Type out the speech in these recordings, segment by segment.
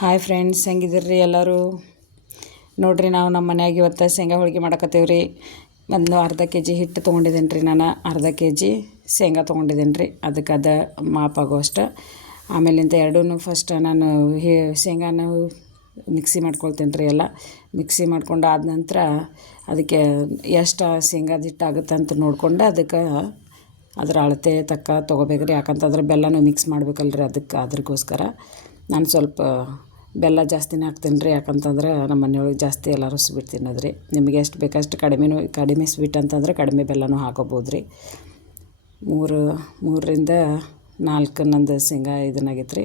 Hi friends, ಹೆಂಗಿದಿರ್ರಿ ಎಲ್ಲರೂ? ನೋಡಿರಿ, ನಾವು ನಮ್ಮ ಮನ್ಯಾಗ ಇವತ್ತು ಶೇಂಗಾ ಹೋಳಿಗೆ ಮಾಡಕತ್ತೀವಿ ರೀ. ಒಂದು ಅರ್ಧ ಕೆ ಜಿ ಹಿಟ್ಟು ತೊಗೊಂಡಿದ್ದೇನೆ ರೀ. ನಾನು ಅರ್ಧ ಕೆ ಜಿ ಶೇಂಗಾ ತೊಗೊಂಡಿದ್ದೇನೆ ರೀ. ಅದಕ್ಕೆ ಅದು ಮಾಪಾಗೋಷ್ಟು. ಆಮೇಲಿಂದ ಎರಡೂ ಫಸ್ಟ್ ನಾನು ಶೇಂಗಾನ ಮಿಕ್ಸಿ ಮಾಡ್ಕೊಳ್ತೇನೆ ರೀ. ಎಲ್ಲ ಮಿಕ್ಸಿ ಮಾಡ್ಕೊಂಡು ಆದ ನಂತರ ಅದಕ್ಕೆ ಎಷ್ಟು ಶೇಂಗಾದ ಹಿಟ್ಟು ಆಗುತ್ತೆ ಅಂತ ನೋಡ್ಕೊಂಡು ಅದಕ್ಕೆ ಅದರ ಅಳತೆ ತಕ್ಕ ತೊಗೋಬೇಕು ರೀ. ಯಾಕಂತಂದ್ರೆ ಬೆಲ್ಲನೂ ಮಿಕ್ಸ್ ಮಾಡ್ಬೇಕಲ್ರಿ. ಅದಕ್ಕೋಸ್ಕರ ನಾನು ಸ್ವಲ್ಪ ಬೆಲ್ಲ ಜಾಸ್ತಿನೇ ಹಾಕ್ತೀನಿ ರೀ. ಯಾಕಂತಂದ್ರೆ ನಮ್ಮ ಮನೆಯೊಳಗೆ ಜಾಸ್ತಿ ಎಲ್ಲರೂ ಸ್ವೀಟ್ ತಿನ್ನೋದು ರೀ. ನಿಮಗೆ ಎಷ್ಟು ಬೇಕಷ್ಟು ಕಡಿಮೆ ಸ್ವೀಟ್ ಅಂತಂದ್ರೆ ಕಡಿಮೆ ಬೆಲ್ಲನೂ ಹಾಕೋಬೋದು ರೀ. ಮೂರರಿಂದ 4 ನಂದು ಶೇಂಗಾ ಇದನ್ನಾಗೈತೆ ರೀ.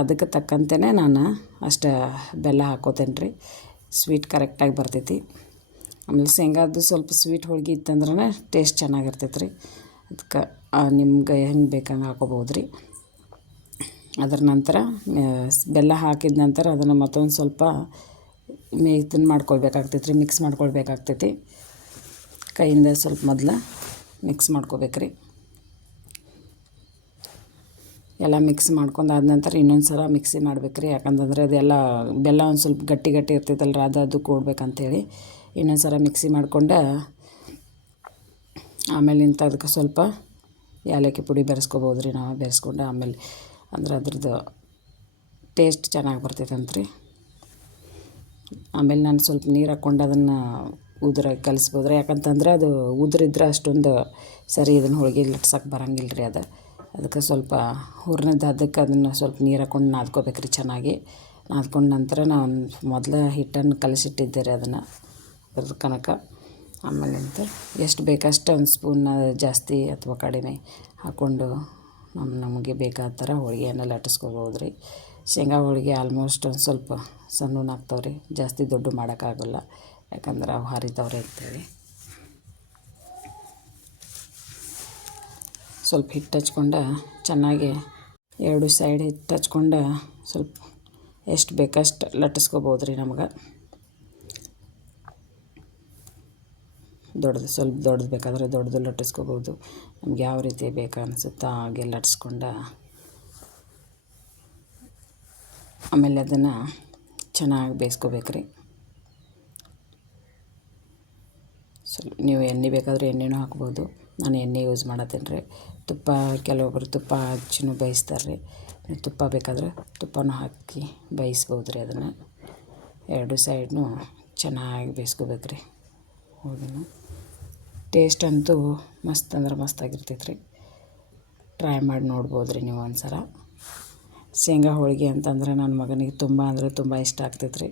ಅದಕ್ಕೆ ತಕ್ಕಂತೆಯೇ ನಾನು ಅಷ್ಟು ಬೆಲ್ಲ ಹಾಕೋತೇನೆ ರೀ. ಸ್ವೀಟ್ ಕರೆಕ್ಟಾಗಿ ಬರ್ತೈತಿ. ಆಮೇಲೆ ಶೇಂಗಾದ್ದು ಸ್ವಲ್ಪ ಸ್ವೀಟ್ ಹೋಳ್ಗೆ ಇತ್ತಂದ್ರೆ ಟೇಸ್ಟ್ ಚೆನ್ನಾಗಿರ್ತೈತೆ ರೀ. ಅದಕ್ಕೆ ನಿಮ್ಗೆ ಹೆಂಗೆ ಬೇಕಂಗೆ ಹಾಕೋಬೋದು ರೀ. ಅದರ ನಂತರ ಬೆಲ್ಲ ಹಾಕಿದ ನಂತರ ಅದನ್ನು ಮತ್ತೊಂದು ಸ್ವಲ್ಪ ಇದನ್ನು ಮಾಡ್ಕೊಳ್ಬೇಕಾಗ್ತೈತೆ ರೀ. ಮಿಕ್ಸ್ ಮಾಡ್ಕೊಳ್ಬೇಕಾಗ್ತೈತಿ. ಕೈಯಿಂದ ಸ್ವಲ್ಪ ಮೊದಲು ಮಿಕ್ಸ್ ಮಾಡ್ಕೋಬೇಕು ರೀ. ಎಲ್ಲ ಮಿಕ್ಸ್ ಮಾಡ್ಕೊಂಡಾದ ನಂತರ ಇನ್ನೊಂದು ಸಲ ಮಿಕ್ಸಿ ಮಾಡ್ಬೇಕು ರೀ. ಯಾಕಂತಂದ್ರೆ ಅದೆಲ್ಲ ಬೆಲ್ಲ ಒಂದು ಸ್ವಲ್ಪ ಗಟ್ಟಿ ಇರ್ತೈತಲ್ರಿ, ಅದು ಕೂಡ್ಬೇಕಂತೇಳಿ ಇನ್ನೊಂದು ಸಲ ಮಿಕ್ಸಿ ಮಾಡ್ಕೊಂಡು ಆಮೇಲೆ ಅದಕ್ಕೆ ಸ್ವಲ್ಪ ಏಲಕ್ಕಿ ಪುಡಿ ಬೆರೆಸ್ಕೊಬೋದು ರೀ. ನಾವು ಬೆರೆಸ್ಕೊಂಡು ಆಮೇಲೆ ಅಂದ್ರೆ ಅದ್ರದ್ದು ಟೇಸ್ಟ್ ಚೆನ್ನಾಗಿ ಬರ್ತೈತಂತ್ರಿ. ಆಮೇಲೆ ನಾನು ಸ್ವಲ್ಪ ನೀರು ಹಾಕ್ಕೊಂಡು ಅದನ್ನು ಉದುರಾಗಿ ಕಲಿಸ್ಬೋದು ರೀ. ಯಾಕಂತಂದ್ರೆ ಅದು ಉದುರಿದ್ರೆ ಅಷ್ಟೊಂದು ಸರಿ ಇದನ್ನು ಹೋಳಿಗೆ ಲಟ್ಸೋಕೆ ಬರೋಂಗಿಲ್ಲ ರೀ. ಅದಕ್ಕೆ ಸ್ವಲ್ಪ ಹೂರ್ಣದ ಅದಕ್ಕೆ ಅದನ್ನು ಸ್ವಲ್ಪ ನೀರು ಹಾಕ್ಕೊಂಡು ನಾದ್ಕೋಬೇಕು ರೀ. ಚೆನ್ನಾಗಿ ನಾದ್ಕೊಂಡು ನಂತರ ನಾನು ಮೊದಲು ಹಿಟ್ಟನ್ನು ಕಲಸಿಟ್ಟಿದ್ದೆ ರೀ. ಅದ್ರ ಕನಕ ಆಮೇಲೆ ಎಷ್ಟು ಬೇಕಷ್ಟು ಒಂದು ಸ್ಪೂನ್ ಜಾಸ್ತಿ ಅಥವಾ ಕಡಿಮೆ ಹಾಕ್ಕೊಂಡು ನಮಗೆ ಬೇಕಾದ ಥರ ಹೋಳಿಗೆಯನ್ನು ಲಟ್ಟಿಸ್ಕೋಬೋದು ರೀ. ಶೇಂಗಾ ಹೋಳಿಗೆ ಆಲ್ಮೋಸ್ಟ್ ಒಂದು ಸ್ವಲ್ಪ ಸಣ್ಣನ ಆಗ್ತಾವೆ ರೀ. ಜಾಸ್ತಿ ದೊಡ್ಡ ಮಾಡೋಕ್ಕಾಗಲ್ಲ, ಯಾಕಂದ್ರೆ ಅವು ಹರಿತಾವ್ರಿ ಅಂತೇಳಿ. ಸ್ವಲ್ಪ ಹಿಟ್ಟು ಹಚ್ಕೊಂಡು ಚೆನ್ನಾಗಿ ಎರಡು ಸೈಡ್ ಹಿಟ್ಟು ಹಚ್ಕೊಂಡು ಸ್ವಲ್ಪ ಎಷ್ಟು ಬೇಕಷ್ಟು ಲಟ್ಟಿಸ್ಕೋಬೋದು ರೀ. ನಮ್ಗೆ ಸ್ವಲ್ಪ ದೊಡ್ಡದು ಬೇಕಾದರೆ ದೊಡ್ಡದು ಲಟ್ಟಿಸ್ಕೋಬೋದು. ನಮ್ಗೆ ಯಾವ ರೀತಿ ಬೇಕು ಅನಿಸುತ್ತೋ ಹಾಗೆ ಲಟ್ಟಿಸ್ಕೊಂಡು ಆಮೇಲೆ ಅದನ್ನು ಚೆನ್ನಾಗಿ ಬೇಯಿಸ್ಕೋಬೇಕು ರೀ. ಸ್ವಲ್ಪ ನೀವು ಎಣ್ಣೆ ಬೇಕಾದರೆ ಎಣ್ಣೆನೂ ಹಾಕ್ಬೋದು. ನಾನು ಎಣ್ಣೆ ಯೂಸ್ ಮಾಡತ್ತೇನೆ ರೀ. ತುಪ್ಪ ಕೆಲವೊಬ್ಬರು ತುಪ್ಪ ಹಚ್ಚಿನೂ ಬೇಯಿಸ್ತಾರೆ ರೀ. ನೀವು ತುಪ್ಪ ಬೇಕಾದ್ರೆ ತುಪ್ಪನೂ ಹಾಕಿ ಬೇಯಿಸ್ಬೋದು ರೀ. ಅದನ್ನು ಎರಡು ಸೈಡ್ನೂ ಚೆನ್ನಾಗಿ ಬೇಯಿಸ್ಕೋಬೇಕು ರೀ. ಹೋಳಿಗೆನೂ ಟೇಸ್ಟ್ ಅಂತೂ ಮಸ್ತ್ ಅಂದ್ರೆ ಮಸ್ತಾಗಿರ್ತೈತೆ ರೀ. ಟ್ರೈ ಮಾಡಿ ನೋಡ್ಬೋದು ರೀ ನೀವು ಒಂದು ಸಲ. ಶೇಂಗಾ ಹೋಳಿಗೆ ಅಂತಂದ್ರೆ ನನ್ನ ಮಗನಿಗೆ ತುಂಬ ಅಂದರೆ ತುಂಬ ಇಷ್ಟ ಆಗ್ತೈತೆ ರೀ.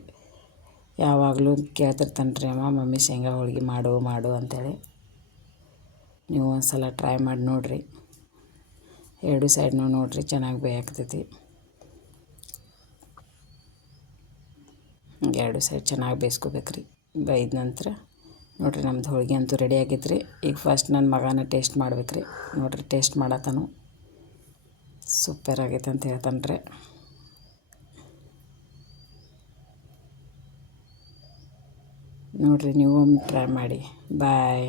ಯಾವಾಗಲೂ ಕೇಳ್ತಿರ್ತಾನೆ ರೀ, ಮಮ್ಮಿ ಶೇಂಗಾ ಹೋಳಿಗೆ ಮಾಡು ಅಂಥೇಳಿ. ನೀವು ಒಂದು ಸಲ ಟ್ರೈ ಮಾಡಿ ನೋಡಿರಿ. ಎರಡು ಸೈಡ್ನೂ ನೋಡಿರಿ, ಚೆನ್ನಾಗಿ ಬೇಯಾಗ್ತೈತಿ. ಎರಡು ಸೈಡ್ ಚೆನ್ನಾಗಿ ಬೇಯಿಸ್ಕೋಬೇಕು ರೀ. ಬೇಯ್ದ ನಂತರ ನೋಡಿರಿ, ನಮ್ದು ಹೋಳಿಗೆ ಅಂತೂ ರೆಡಿ ಆಗೈತೆ ರೀ. ಈಗ ಫಸ್ಟ್ ನನ್ನ ಮಗನ ಟೇಸ್ಟ್ ಮಾಡ್ಬೇಕು ರೀ. ನೋಡಿರಿ, ಟೇಸ್ಟ್ ಮಾಡತ್ತಾನು. ಸೂಪರ್ ಆಗೈತೆ ಅಂತ ಹೇಳ್ತಾನೆ ರೀ. ನೋಡಿರಿ, ನೀವು ಒಮ್ಮೆ ಟ್ರೈ ಮಾಡಿ. ಬಾಯ್.